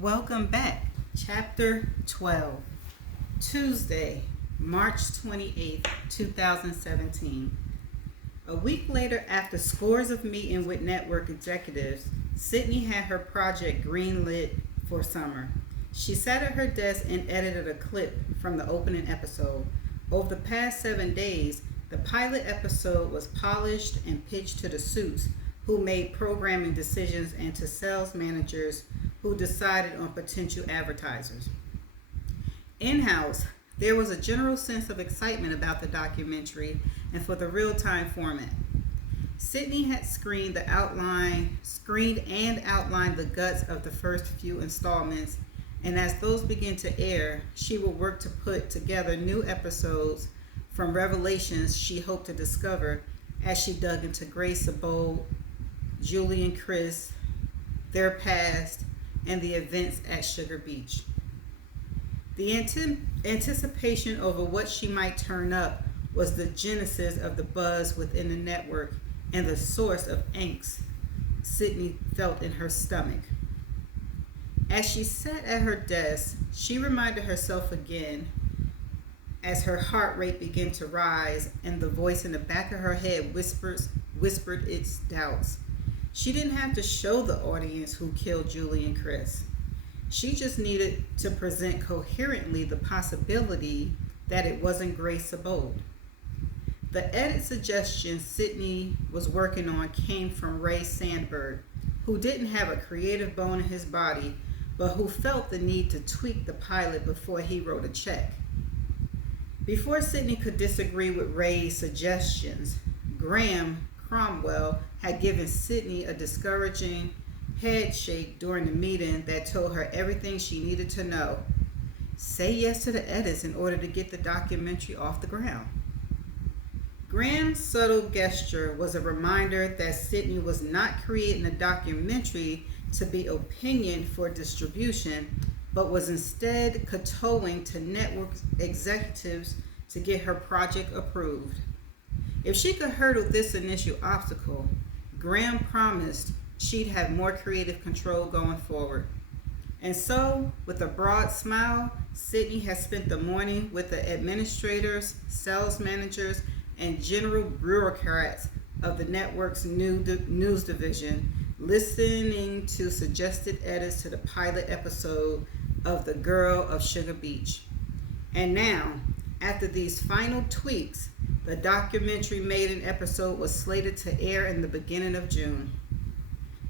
Welcome back. Chapter 12. Tuesday, March 28th, 2017. A week later, after scores of meeting with network executives, Sydney had her project greenlit for summer. She sat at her desk and edited a clip from the opening episode. Over the past 7 days, the pilot episode was polished and pitched to the suits who made programming decisions and to sales managers who decided on potential advertisers. In-house, there was a general sense of excitement about the documentary and for the real-time format. Sydney had screened and outlined the guts of the first few installments, and as those began to air, she would work to put together new episodes from revelations she hoped to discover as she dug into Grace Abold, Julie and Chris, their past, and the events at Sugar Beach. The anticipation over what she might turn up was the genesis of the buzz within the network and the source of angst Sydney felt in her stomach. As she sat at her desk, she reminded herself again as her heart rate began to rise and the voice in the back of her head whispered its doubts. She didn't have to show the audience who killed Julie and Chris. She just needed to present coherently the possibility that it wasn't Grace Abold. The edit suggestion Sydney was working on came from Ray Sandberg, who didn't have a creative bone in his body, but who felt the need to tweak the pilot before he wrote a check. Before Sydney could disagree with Ray's suggestions, Graham Cromwell had given Sydney a discouraging head shake during the meeting that told her everything she needed to know. Say yes to the edits in order to get the documentary off the ground. Graham's subtle gesture was a reminder that Sydney was not creating a documentary to be opinion for distribution, but was instead kowtowing to network executives to get her project approved. If she could hurdle this initial obstacle, Graham promised she'd have more creative control going forward. And so, with a broad smile, Sydney has spent the morning with the administrators, sales managers, and general bureaucrats of the network's news division, listening to suggested edits to the pilot episode of The Girl of Sugar Beach. And now, after these final tweaks, the documentary maiden episode was slated to air in the beginning of June.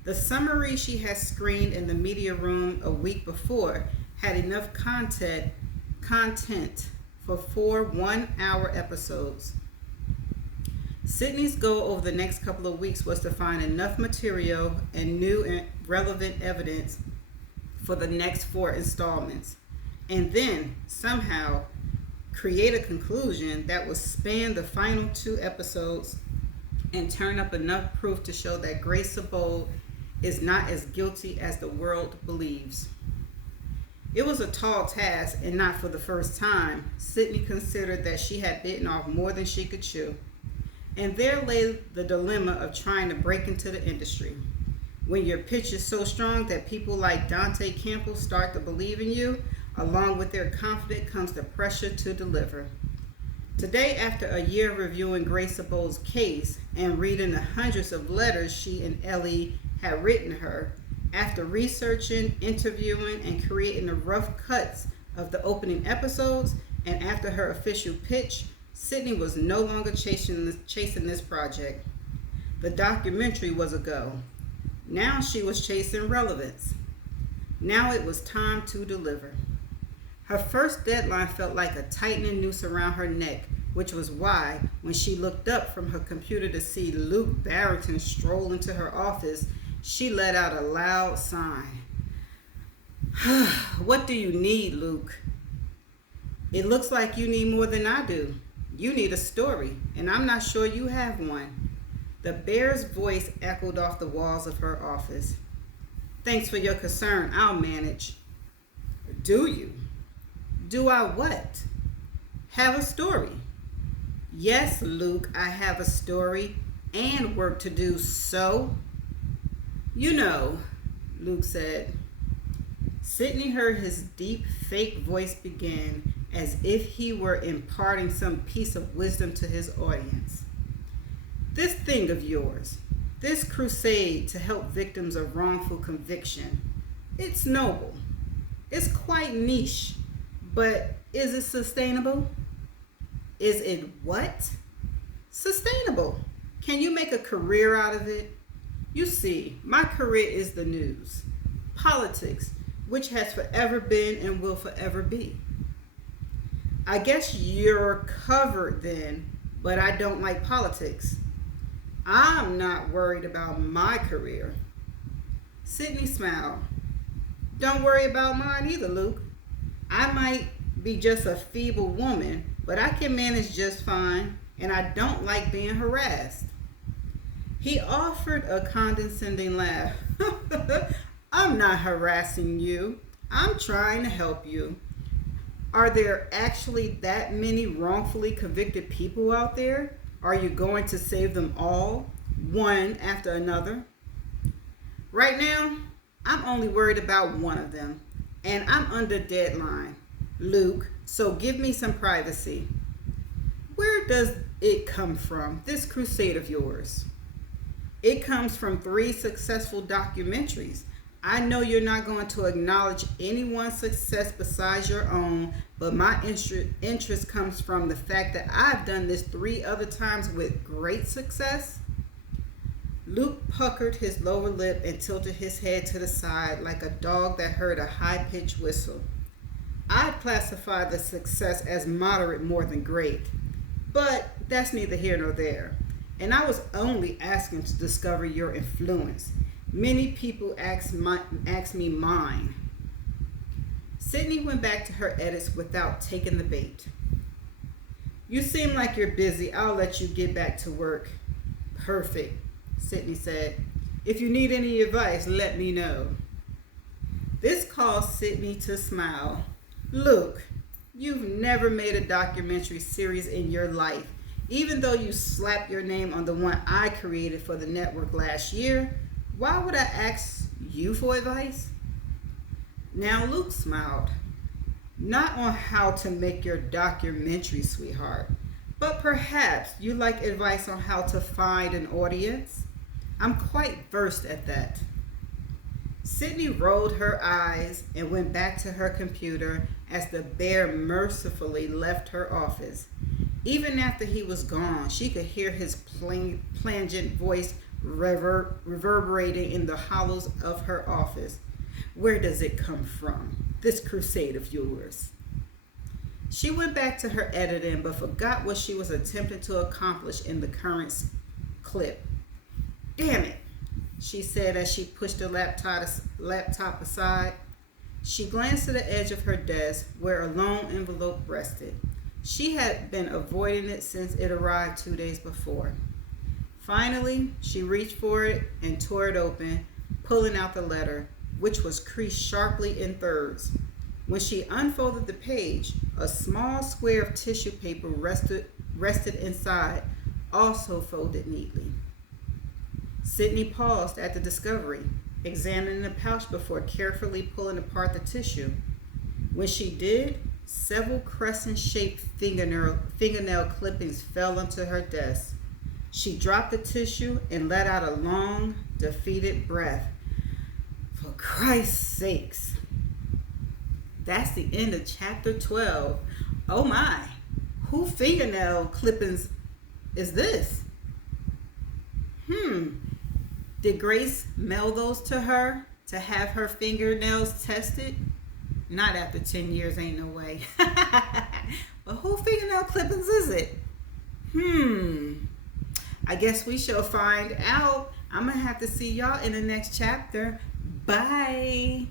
The summary she had screened in the media room a week before had enough content for 4 one-hour episodes. Sydney's goal over the next couple of weeks was to find enough material and new and relevant evidence for the next 4 installments, and then somehow create a conclusion that would span the final 2 episodes and turn up enough proof to show that Grace Abold is not as guilty as the world believes. It was a tall task, and not for the first time, Sydney considered that she had bitten off more than she could chew. And there lay the dilemma of trying to break into the industry. When your pitch is so strong that people like Dante Campbell start to believe in you, along with their confidence comes the pressure to deliver. Today, after a year of reviewing Grace Abold's case and reading the hundreds of letters she and Ellie had written her, after researching, interviewing, and creating the rough cuts of the opening episodes, and after her official pitch, Sydney was no longer chasing this project. The documentary was a go. Now she was chasing relevance. Now it was time to deliver. Her first deadline felt like a tightening noose around her neck, which was why, when she looked up from her computer to see Luke Barrington stroll into her office, she let out a loud sigh. What do you need, Luke? It looks like you need more than I do. You need a story, and I'm not sure you have one. The bear's voice echoed off the walls of her office. Thanks for your concern. I'll manage. Do you? Do I what? Have a story. Yes, Luke, I have a story and work to do, so. You know, Luke said. Sydney heard his deep, fake voice begin as if he were imparting some piece of wisdom to his audience. This thing of yours, this crusade to help victims of wrongful conviction, it's noble. It's quite niche, but is it sustainable? Is it what? Sustainable. Can you make a career out of it? You see, my career is the news, politics, which has forever been and will forever be. I guess you're covered then, but I don't like politics. I'm not worried about my career. Sydney smiled. Don't worry about mine either, Luke. I might be just a feeble woman, but I can manage just fine, and I don't like being harassed. He offered a condescending laugh. I'm not harassing you. I'm trying to help you. Are there actually that many wrongfully convicted people out there? Are you going to save them all, one after another? Right now, I'm only worried about one of them, and I'm under deadline, Luke, so give me some privacy. Where does it come from, this crusade of yours? It comes from 3 successful documentaries. I know you're not going to acknowledge anyone's success besides your own, but my interest comes from the fact that I've done this 3 other times with great success. Luke puckered his lower lip and tilted his head to the side like a dog that heard a high-pitched whistle. I'd classify the success as moderate more than great, but that's neither here nor there. And I was only asking to discover your influence. Many people ask me mine. Sydney went back to her edits without taking the bait. You seem like you're busy. I'll let you get back to work. Perfect, Sydney said. If you need any advice, let me know. This caused Sydney to smile. Look, you've never made a documentary series in your life. Even though you slapped your name on the one I created for the network last year, why would I ask you for advice? Now Luke smiled. Not on how to make your documentary, sweetheart, but perhaps you'd like advice on how to find an audience. I'm quite versed at that. Sydney rolled her eyes and went back to her computer as the bear mercifully left her office. Even after he was gone, she could hear his plangent voice reverberating in the hollows of her office. Where does it come from, this crusade of yours? She went back to her editing but forgot what she was attempting to accomplish in the current clip. Damn it, she said as she pushed the laptop aside. She glanced to the edge of her desk where a long envelope rested. She had been avoiding it since it arrived 2 days before. Finally, she reached for it and tore it open, pulling out the letter, which was creased sharply in thirds. When she unfolded the page, a small square of tissue paper rested inside, also folded neatly. Sydney paused at the discovery, examining the pouch before carefully pulling apart the tissue. When she did, several crescent-shaped fingernail clippings fell onto her desk. She dropped the tissue and let out a long, defeated breath. For Christ's sakes. That's the end of chapter 12. Oh my, who fingernail clippings is this? Did Grace mail those to her to have her fingernails tested? Not after 10 years, ain't no way. But who fingernail clippings is it? I guess we shall find out. I'm going to have to see y'all in the next chapter. Bye.